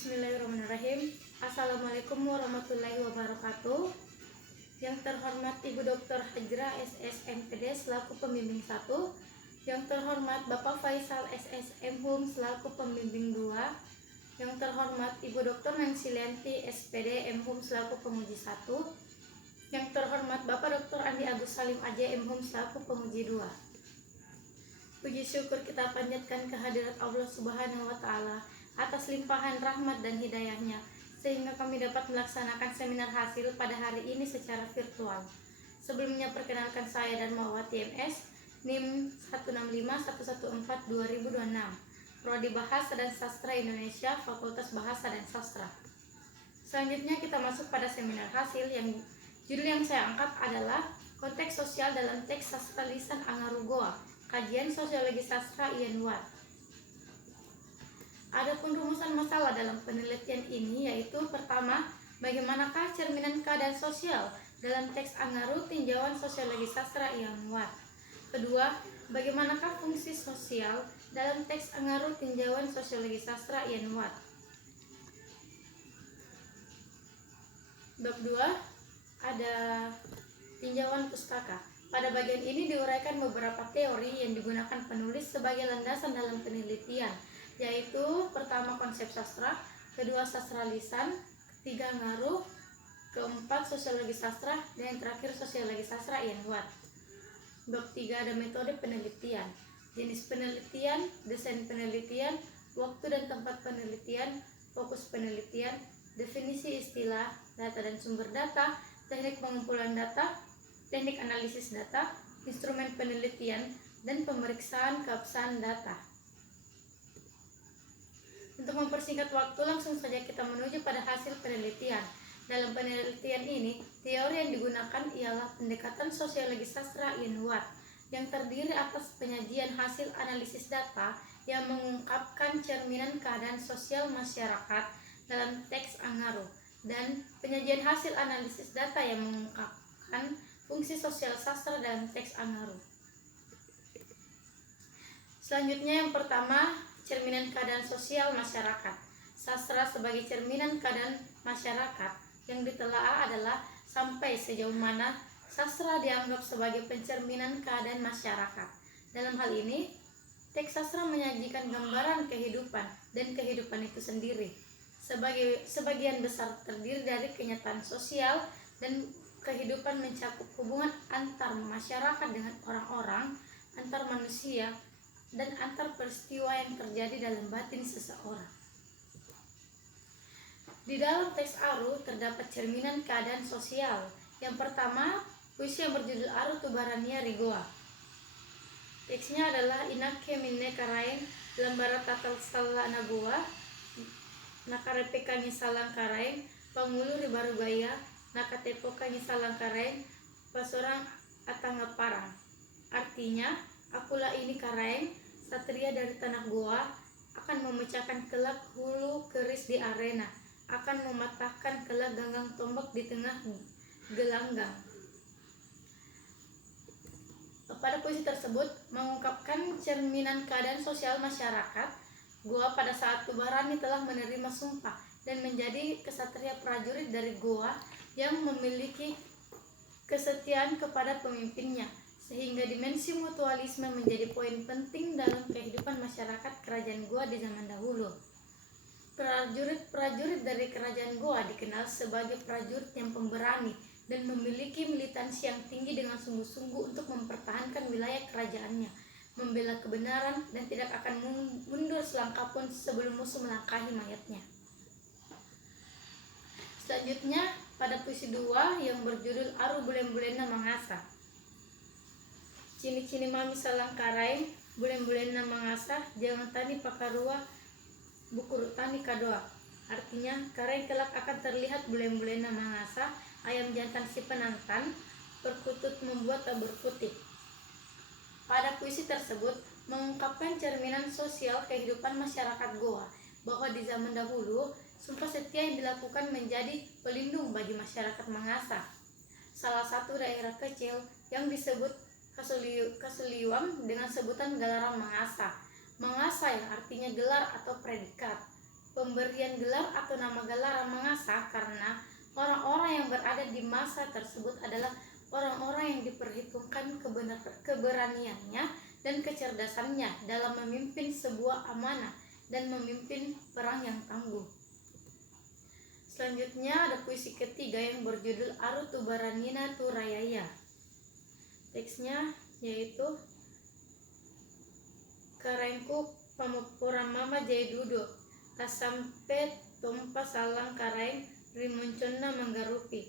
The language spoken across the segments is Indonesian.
Bismillahirrahmanirrahim. Assalamualaikum warahmatullahi wabarakatuh. Yang terhormat Ibu Dr. Hajra SSMPD selaku pembimbing 1. Yang terhormat Bapak Faisal SSM Hum selaku pembimbing 2. Yang terhormat Ibu Dr. Nansilianti SPD M Hum selaku penguji 1. Yang terhormat Bapak Dr. Andi Agus Salim AJ M Hum selaku penguji 2. Puji syukur kita panjatkan kehadirat Allah Subhanahu wa Ta'ala atas limpahan rahmat dan hidayahnya, sehingga kami dapat melaksanakan seminar hasil pada hari ini secara virtual. Sebelumnya perkenalkan saya Darmawati MS, NIM 1651142 Prodi Bahasa dan Sastra Indonesia, Fakultas Bahasa dan Sastra. Selanjutnya kita masuk pada seminar hasil yang judul yang saya angkat adalah Konteks Sosial dalam Teks Sastra Lisan Angaru Goa, Kajian Sosiologi Sastra Ian Watt. Adapun rumusan masalah dalam penelitian ini yaitu pertama, bagaimanakah cerminan keadaan sosial dalam teks Angaru tinjauan sosiologi sastra Ian Watt. Kedua, bagaimanakah fungsi sosial dalam teks Angaru tinjauan sosiologi sastra Ian Watt. Bab 2 ada tinjauan pustaka. Pada bagian ini diuraikan beberapa teori yang digunakan penulis sebagai landasan dalam penelitian, yaitu pertama konsep sastra, kedua sastra lisan, ketiga Angaru, keempat sosiologi sastra, dan yang terakhir sosiologi sastra Ian Watt. Bab 3 ada metode penelitian, jenis penelitian, desain penelitian, waktu dan tempat penelitian, fokus penelitian, definisi istilah, data dan sumber data, teknik pengumpulan data, teknik analisis data, instrumen penelitian, dan pemeriksaan keabsahan data. Untuk mempersingkat waktu, langsung saja kita menuju pada hasil penelitian. Dalam penelitian ini, teori yang digunakan ialah pendekatan sosiologi sastra Ian Watt, yang terdiri atas penyajian hasil analisis data yang mengungkapkan cerminan keadaan sosial masyarakat dalam teks Angaru, dan penyajian hasil analisis data yang mengungkapkan fungsi sosial sastra dalam teks Angaru. Selanjutnya yang pertama, cerminan keadaan sosial masyarakat. Sastra sebagai cerminan keadaan masyarakat yang ditelaah adalah sampai sejauh mana sastra dianggap sebagai pencerminan keadaan masyarakat. Dalam hal ini, teks sastra menyajikan gambaran kehidupan dan kehidupan itu sendiri. Sebagian besar terdiri dari kenyataan sosial dan kehidupan mencakup hubungan antar masyarakat dengan orang-orang, antar manusia, dan antar peristiwa yang terjadi dalam batin seseorang. Di dalam teks Aru terdapat cerminan keadaan sosial. Yang pertama, puisi yang berjudul Aru Tubarania Rigoa. Teksnya adalah Inake minne karaeng lambara tatal sala nagua nakarepeka salang karaeng pangulu ribarugaya nakatepoka salang karaeng pasorang atangaparang. Artinya, akulah ini karaeng, satria dari tanah Goa, akan memecahkan kelak hulu keris di arena, akan mematahkan kelak ganggang tombak di tengah gelanggang. Pada puisi tersebut mengungkapkan cerminan keadaan sosial masyarakat Goa pada saat Tubarani telah menerima sumpah dan menjadi kesatria prajurit dari Goa yang memiliki kesetiaan kepada pemimpinnya, sehingga dimensi mutualisme menjadi poin penting dalam kehidupan masyarakat kerajaan Goa di zaman dahulu. Prajurit-prajurit dari kerajaan Goa dikenal sebagai prajurit yang pemberani dan memiliki militansi yang tinggi dengan sungguh-sungguh untuk mempertahankan wilayah kerajaannya, membela kebenaran, dan tidak akan mundur selangkah pun sebelum musuh melangkahi mayatnya. Selanjutnya, pada puisi 2 yang berjudul Aru Bulen-Bulena Mangasa. Cini-cini mami salang karaeng, bulen-bulena mangasah, jangan tani pakarua, bukuru tani kadoa. Artinya, karaeng kelak akan terlihat bulen-bulena mangasah, ayam jantan si penantan, perkutut membuat tak berkutik. Pada puisi tersebut, mengungkapkan cerminan sosial kehidupan masyarakat Goa, bahwa di zaman dahulu, sumpah setia yang dilakukan menjadi pelindung bagi masyarakat Mangasa, salah satu daerah kecil yang disebut Kasuliwam dengan sebutan Galaran Mangasa. Mangasa yang artinya gelar atau predikat. Pemberian gelar atau nama gelaran mengasah karena orang-orang yang berada di masa tersebut adalah orang-orang yang diperhitungkan keberaniannya dan kecerdasannya dalam memimpin sebuah amanah dan memimpin perang yang tangguh. Selanjutnya ada puisi ketiga yang berjudul Arutu Baranina Tu Rayaya. Teksnya yaitu Karengku Pamupura Mama Jaidudo Tasampe Tompa Salang Kareng Rimunconna Manggarupi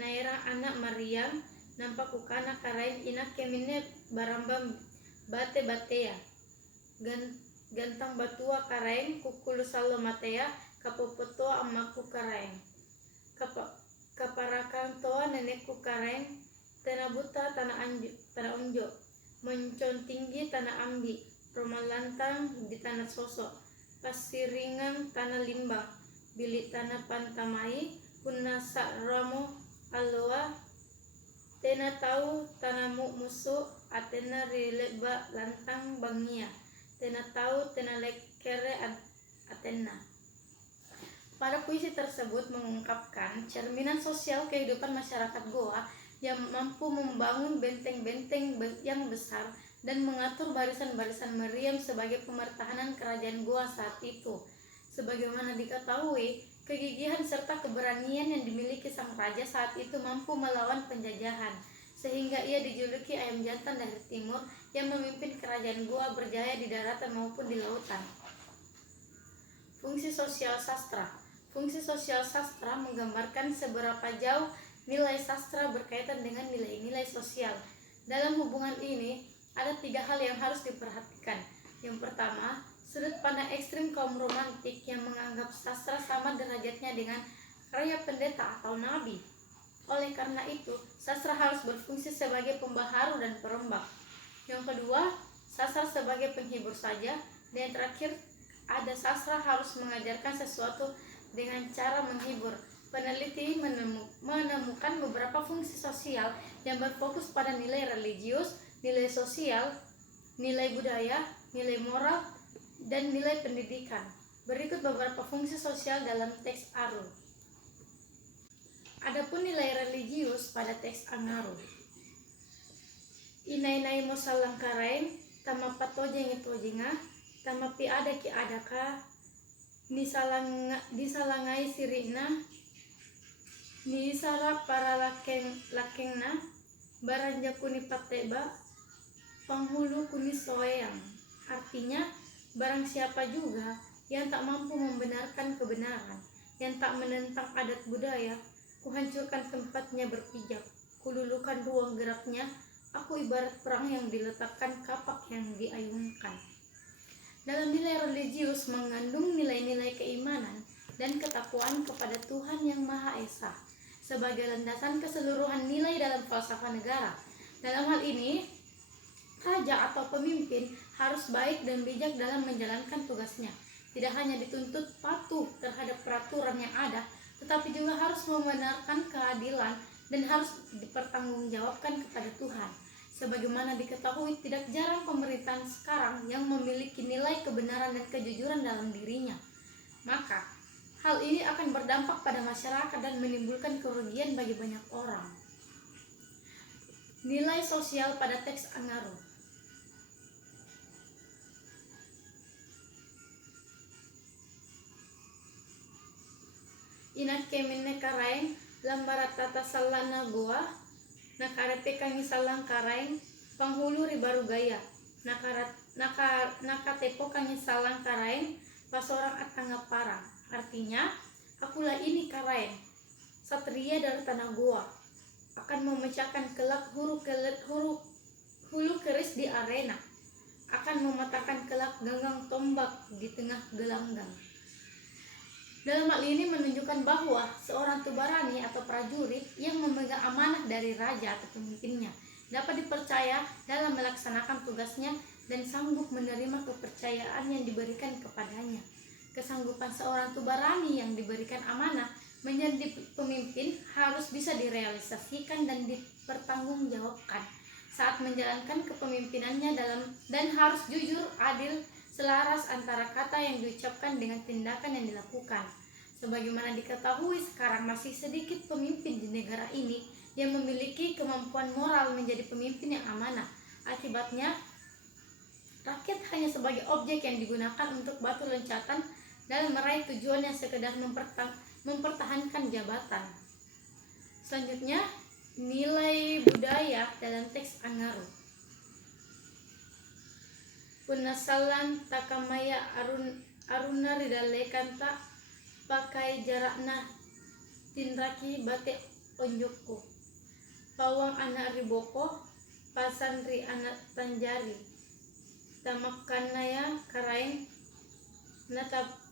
Naira anak Mariam nampak ukana Kareng Inak kemine Barambam Bate Batea Gantang Batua Kareng Kukulu Salo Matea Kapopotoa Amaku Kareng Kaparakan Toa Nenekku Kareng Tanah Buta Tanah Unjo Moncon Tinggi Tanah Ambi Rumah Lantang di Tanah Sosok Pasiringan Tanah Limbang Bilik Tanah Pantamai Punasa Ramo Aloa Tena Tahu Tanamu Musuh Atena Rileba Lantang Bangia Tena Tahu Tena Lekere Atena. Pada puisi tersebut mengungkapkan cerminan sosial kehidupan masyarakat Goa yang mampu membangun benteng-benteng yang besar dan mengatur barisan-barisan meriam sebagai pemertahanan kerajaan Goa saat itu. Sebagaimana diketahui, kegigihan serta keberanian yang dimiliki sang raja saat itu mampu melawan penjajahan, sehingga ia dijuluki ayam jantan dari timur yang memimpin kerajaan Goa berjaya di daratan maupun di lautan. Fungsi sosial sastra. Fungsi sosial sastra menggambarkan seberapa jauh nilai sastra berkaitan dengan nilai-nilai sosial. Dalam hubungan ini, ada 3 hal yang harus diperhatikan. Yang pertama, sudut pandang ekstrim kaum romantik yang menganggap sastra sama derajatnya dengan karya pendeta atau nabi. Oleh karena itu, sastra harus berfungsi sebagai pembaharu dan perombak. Yang kedua, sastra sebagai penghibur saja. Dan yang terakhir, ada sastra harus mengajarkan sesuatu dengan cara menghibur. Peneliti menemukan beberapa fungsi sosial yang berfokus pada nilai religius, nilai sosial, nilai budaya, nilai moral, dan nilai pendidikan. Berikut beberapa fungsi sosial dalam teks Aru. Adapun nilai religius pada teks Angaru. Inai-nai mo salang karaeng, tama patojeng itojenga, tama pi ada ki adaka, disalangai sirina, ni sara para lakengna, baranja kuni pateba, penghulu kuni soeyang. Artinya, barang siapa juga yang tak mampu membenarkan kebenaran, yang tak menentang adat budaya, kuhancurkan tempatnya berpijak, kululukan ruang geraknya, aku ibarat perang yang diletakkan kapak yang diayunkan. Dalam nilai religius mengandung nilai-nilai keimanan dan ketakwaan kepada Tuhan Yang Maha Esa sebagai landasan keseluruhan nilai dalam falsafah negara. Dalam hal ini, raja atau pemimpin harus baik dan bijak dalam menjalankan tugasnya. Tidak hanya dituntut patuh terhadap peraturan yang ada, tetapi juga harus membenarkan keadilan dan harus dipertanggungjawabkan kepada Tuhan. Sebagaimana diketahui, tidak jarang pemerintahan sekarang yang memiliki nilai kebenaran dan kejujuran dalam dirinya. Maka, hal ini akan berdampak pada masyarakat dan menimbulkan kerugian bagi banyak orang. Nilai sosial pada teks Angaru. Inak kemine karaeng lambarat tata salana goa, nakarepe kangi salang karaeng panghulu ribaru gaya, nakatepo kangi salang karaeng pasorang atanga parang. Artinya, akulah ini karaeng, satria dari tanah Goa, akan memecahkan kelak hulu keris di arena, akan mematahkan kelak genggang tombak di tengah gelanggang. Dalam hal ini menunjukkan bahwa seorang tubarani atau prajurit yang memegang amanah dari raja atau pemimpinnya dapat dipercaya dalam melaksanakan tugasnya dan sanggup menerima kepercayaan yang diberikan kepadanya. Kesanggupan seorang tubarani yang diberikan amanah menjadi pemimpin harus bisa direalisasikan dan dipertanggungjawabkan saat menjalankan kepemimpinannya dan harus jujur, adil, selaras antara kata yang diucapkan dengan tindakan yang dilakukan. Sebagaimana diketahui sekarang masih sedikit pemimpin di negara ini yang memiliki kemampuan moral menjadi pemimpin yang amanah. Akibatnya, rakyat hanya sebagai objek yang digunakan untuk batu loncatan dalam meraih tujuan yang sekedar mempertahankan jabatan. Selanjutnya, nilai budaya dalam teks Angaru. Punasalan takamaya aruna ridalekan tak pakai jarakna tinraki bate onjoko pawang anak riboko pasandri anak tanjari tamakkanaya karain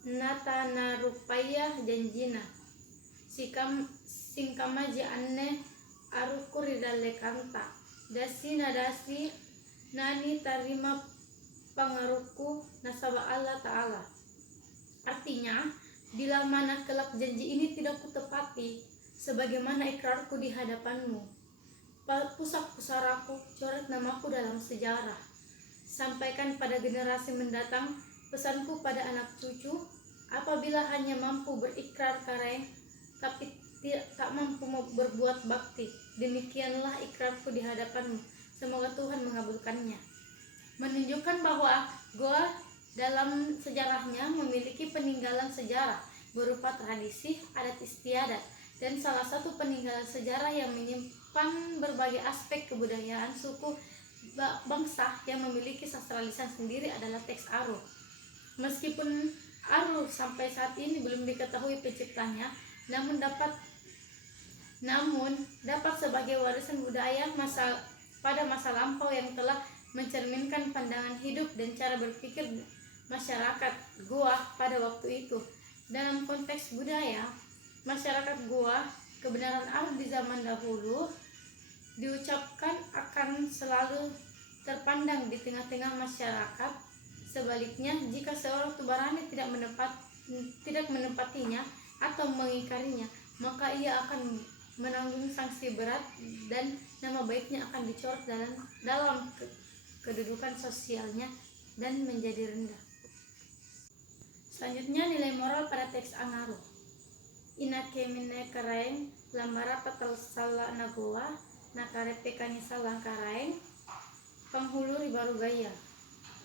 nata narupaya janjina singkamaji anne arukuridalekanta dasi nadasi nani tarima pengaruhku nasaba Allah Ta'ala. Artinya, bila mana kelak janji ini tidak kutepati, sebagaimana ikrarku di hadapanmu, pusaka-pusaraku, coret namaku dalam sejarah. Sampaikan pada generasi mendatang pesanku pada anak cucu, apabila hanya mampu berikrar kareng, tapi tak mampu berbuat bakti. Demikianlah ikrarku di hadapanmu. Semoga Tuhan mengabulkannya. Menunjukkan bahwa Goa dalam sejarahnya memiliki peninggalan sejarah berupa tradisi, adat istiadat, dan salah satu peninggalan sejarah yang menyimpan berbagai aspek kebudayaan suku bangsa yang memiliki sastra lisan sendiri adalah teks Aru. Meskipun Aru sampai saat ini belum diketahui penciptanya, namun dapat sebagai warisan budaya pada masa lampau yang telah mencerminkan pandangan hidup dan cara berpikir masyarakat Goa pada waktu itu. Dalam konteks budaya, masyarakat Goa, kebenaran Aru di zaman dahulu diucapkan akan selalu terpandang di tengah-tengah masyarakat. Sebaliknya, jika seorang Tubarani tidak menempatinya atau mengingkarinya, maka ia akan menanggung sanksi berat dan nama baiknya akan dicoret dalam kedudukan sosialnya dan menjadi rendah. Selanjutnya, nilai moral pada teks Angaru. Inake minne karaeng lambara patal sala nagoa nakarepe kangisalang karaeng penghulu ribaru gaya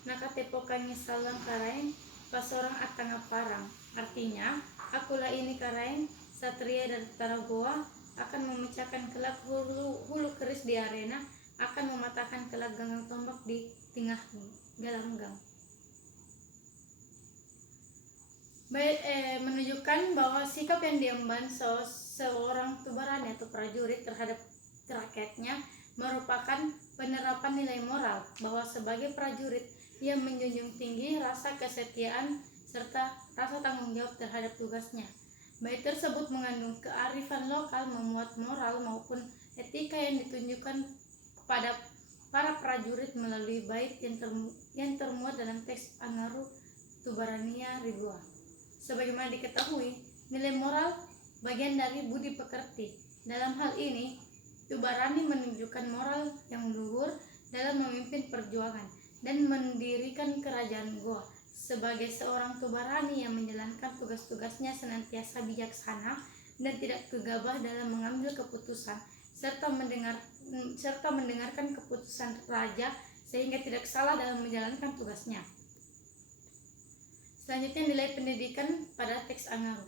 nakatepo kangisalang karaeng pasorang atanga parang. Artinya, akulah ini karaeng satria dari tanah Goa akan memecahkan kelak hulu keris di arena, akan mematahkan kelak ganggang tombak di tengah gelanggang. Menunjukkan bahwa sikap yang diemban seorang Tubarani atau prajurit terhadap rakyatnya merupakan penerapan nilai moral, bahwa sebagai prajurit ia menjunjung tinggi rasa kesetiaan serta rasa tanggung jawab terhadap tugasnya. Bait tersebut mengandung kearifan lokal, memuat moral maupun etika yang ditunjukkan kepada para prajurit melalui bait yang termuat dalam teks Angaru Tubarania Rigua. Sebagaimana diketahui, nilai moral bagian dari budi pekerti. Dalam hal ini, Tubarani menunjukkan moral yang luhur dalam memimpin perjuangan dan mendirikan kerajaan Goa. Sebagai seorang Tubarani yang menjalankan tugas-tugasnya senantiasa bijaksana dan tidak gegabah dalam mengambil keputusan, serta mendengarkan keputusan raja sehingga tidak salah dalam menjalankan tugasnya. Selanjutnya, nilai pendidikan pada teks Angaru.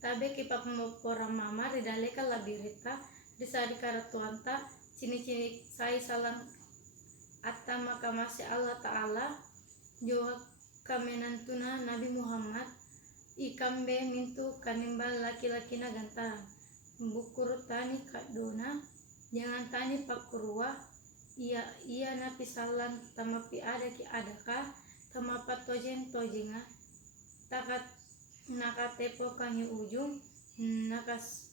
Tabe kipap mopora mama ridaleka labirita disari karatuanta cini-cini sai salang atta makamasi Allah Ta'ala joha kamenantuna Nabi Muhammad ikambe mintu kanimbal laki-laki na gantarang bukur tani kadona jangan tani pakurwa iya napi salan tamapi ada ki adaka tamapat tojenga takat nakatepo kanyi ujung nakas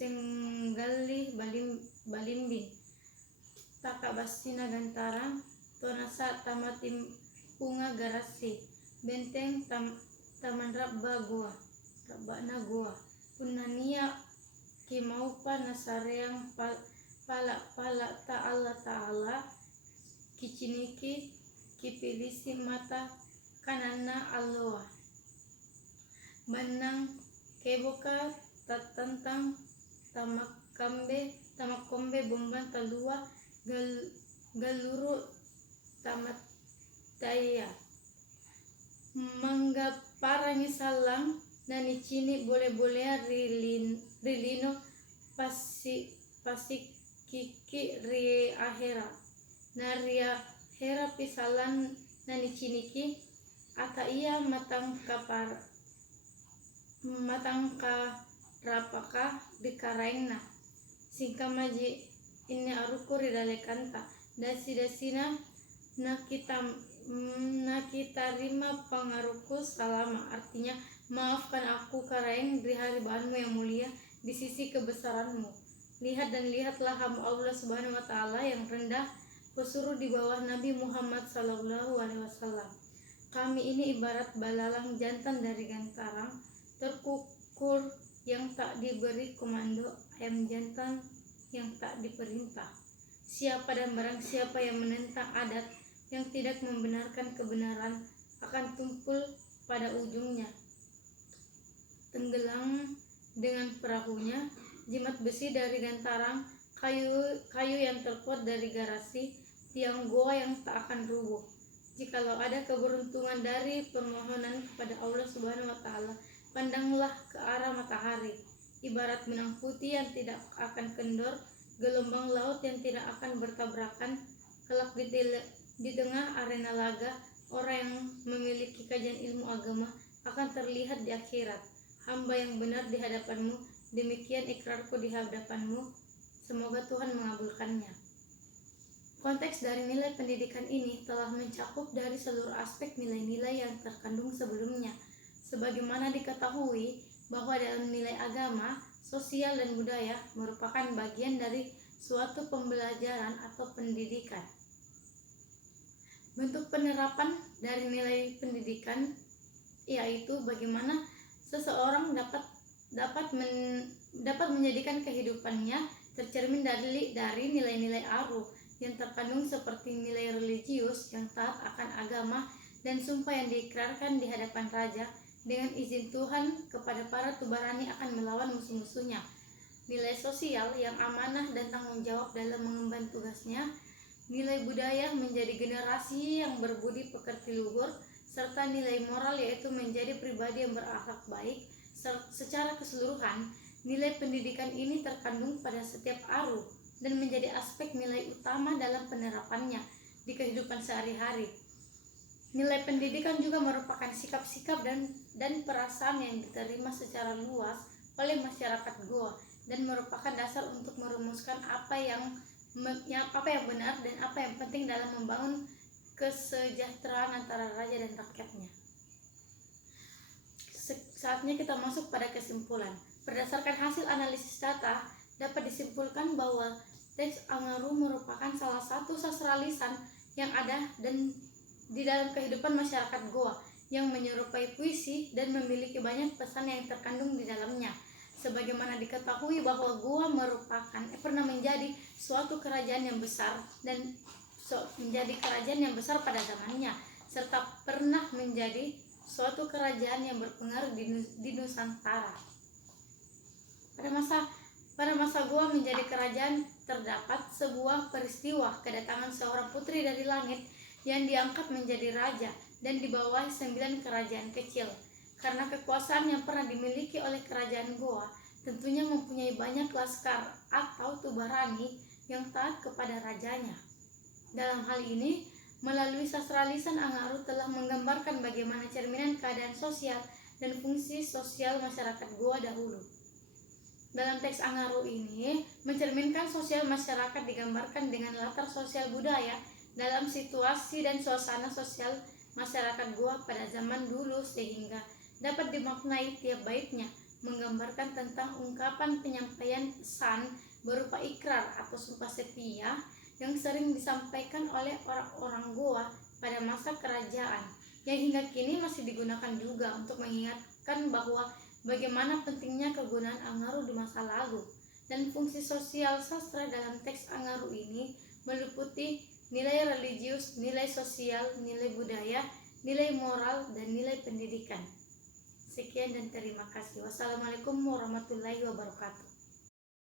senggali balimbing takabasina gantarang tonasa tamatim punga garasi benteng taman rabba goa punania kimaupa nasareang pala ta'ala kiciniki kipilisi mata kanana aloa benang keboka tatantang tamakombe bomban talua galuru tamataya manggaparangi salang nani cini boleh-boleh rilino pasikiki ri ahera naria hera pisalan nani ciniki aka iya matang karapaka dikaraingna singka maji ini aruku ridalekanta dasi-dasina nakitarima pengaruhku salama, artinya maafkan aku karaeng di hari bahanmu yang mulia di sisi kebesaranmu. Lihat dan lihatlah hamba Allah Subhanahu wa taala yang rendah pesuruh di bawah Nabi Muhammad sallallahu alaihi wasallam. Kami ini ibarat belalang jantan dari gantarang terkukur yang tak diberi komando, ayam jantan yang tak diperintah. Siapa dan barang siapa yang menentang adat yang tidak membenarkan kebenaran akan tumpul pada ujungnya, tenggelam dengan perahunya. Jimat besi dari gantarang, kayu yang terbuat dari garasi, tiang goa yang tak akan rubuh. Jikalau ada keberuntungan dari permohonan kepada Allah Subhanahu wa taala, pandanglah ke arah matahari, ibarat benang putih yang tidak akan kendor, gelombang laut yang tidak akan bertabrakan. Kelak di tengah arena laga, orang yang memiliki kajian ilmu agama akan terlihat di akhirat. Hamba yang benar di hadapanmu, demikian ikrarku di hadapanmu, semoga Tuhan mengabulkannya. Konteks dari nilai pendidikan ini telah mencakup dari seluruh aspek nilai-nilai yang terkandung sebelumnya. Sebagaimana diketahui bahwa dalam nilai agama, sosial dan budaya merupakan bagian dari suatu pembelajaran atau pendidikan. Bentuk penerapan dari nilai pendidikan yaitu bagaimana seseorang dapat menjadikan kehidupannya tercermin dari nilai-nilai aruh yang terkandung seperti nilai religius yang taat akan agama dan sumpah yang diikrarkan di hadapan raja dengan izin Tuhan kepada para tubarani akan melawan musuh-musuhnya. Nilai sosial yang amanah dan tanggung jawab dalam mengemban tugasnya. Nilai budaya menjadi generasi yang berbudi pekerti luhur, serta nilai moral yaitu menjadi pribadi yang berakhlak baik. Secara keseluruhan, nilai pendidikan ini terkandung pada setiap aruh dan menjadi aspek nilai utama dalam penerapannya di kehidupan sehari-hari. Nilai pendidikan juga merupakan sikap-sikap dan perasaan yang diterima secara luas oleh masyarakat Goa dan merupakan dasar untuk merumuskan apa yang benar dan apa yang penting dalam membangun kesejahteraan antara raja dan rakyatnya. Saatnya kita masuk pada kesimpulan. Berdasarkan hasil analisis data, dapat disimpulkan bahwa teks Angaru merupakan salah satu sastra lisan yang ada dan di dalam kehidupan masyarakat Goa yang menyerupai puisi dan memiliki banyak pesan yang terkandung di dalamnya. Sebagaimana diketahui bahwa Goa pernah menjadi suatu kerajaan yang besar dan menjadi kerajaan yang besar pada zamannya, serta pernah menjadi suatu kerajaan yang berpengaruh di Nusantara. Pada masa Goa menjadi kerajaan, terdapat sebuah peristiwa kedatangan seorang putri dari langit yang diangkat menjadi raja dan dibawahi 9 kerajaan kecil. Karena kekuasaan yang pernah dimiliki oleh kerajaan Goa tentunya mempunyai banyak laskar atau tubarani yang taat kepada rajanya. Dalam hal ini, melalui sastra lisan Angaru telah menggambarkan bagaimana cerminan keadaan sosial dan fungsi sosial masyarakat Goa dahulu. Dalam teks Angaru ini mencerminkan sosial masyarakat digambarkan dengan latar sosial budaya dalam situasi dan suasana sosial masyarakat Goa pada zaman dulu, sehingga dapat dimaknai tiap baitnya menggambarkan tentang ungkapan penyampaian pesan berupa ikrar atau sumpah setia yang sering disampaikan oleh orang-orang Goa pada masa kerajaan, yang hingga kini masih digunakan juga untuk mengingatkan bahwa bagaimana pentingnya kegunaan Angaru di masa lalu. Dan fungsi sosial sastra dalam teks Angaru ini meliputi nilai religius, nilai sosial, nilai budaya, nilai moral, dan nilai pendidikan. Sekian dan terima kasih. Wassalamualaikum warahmatullahi wabarakatuh.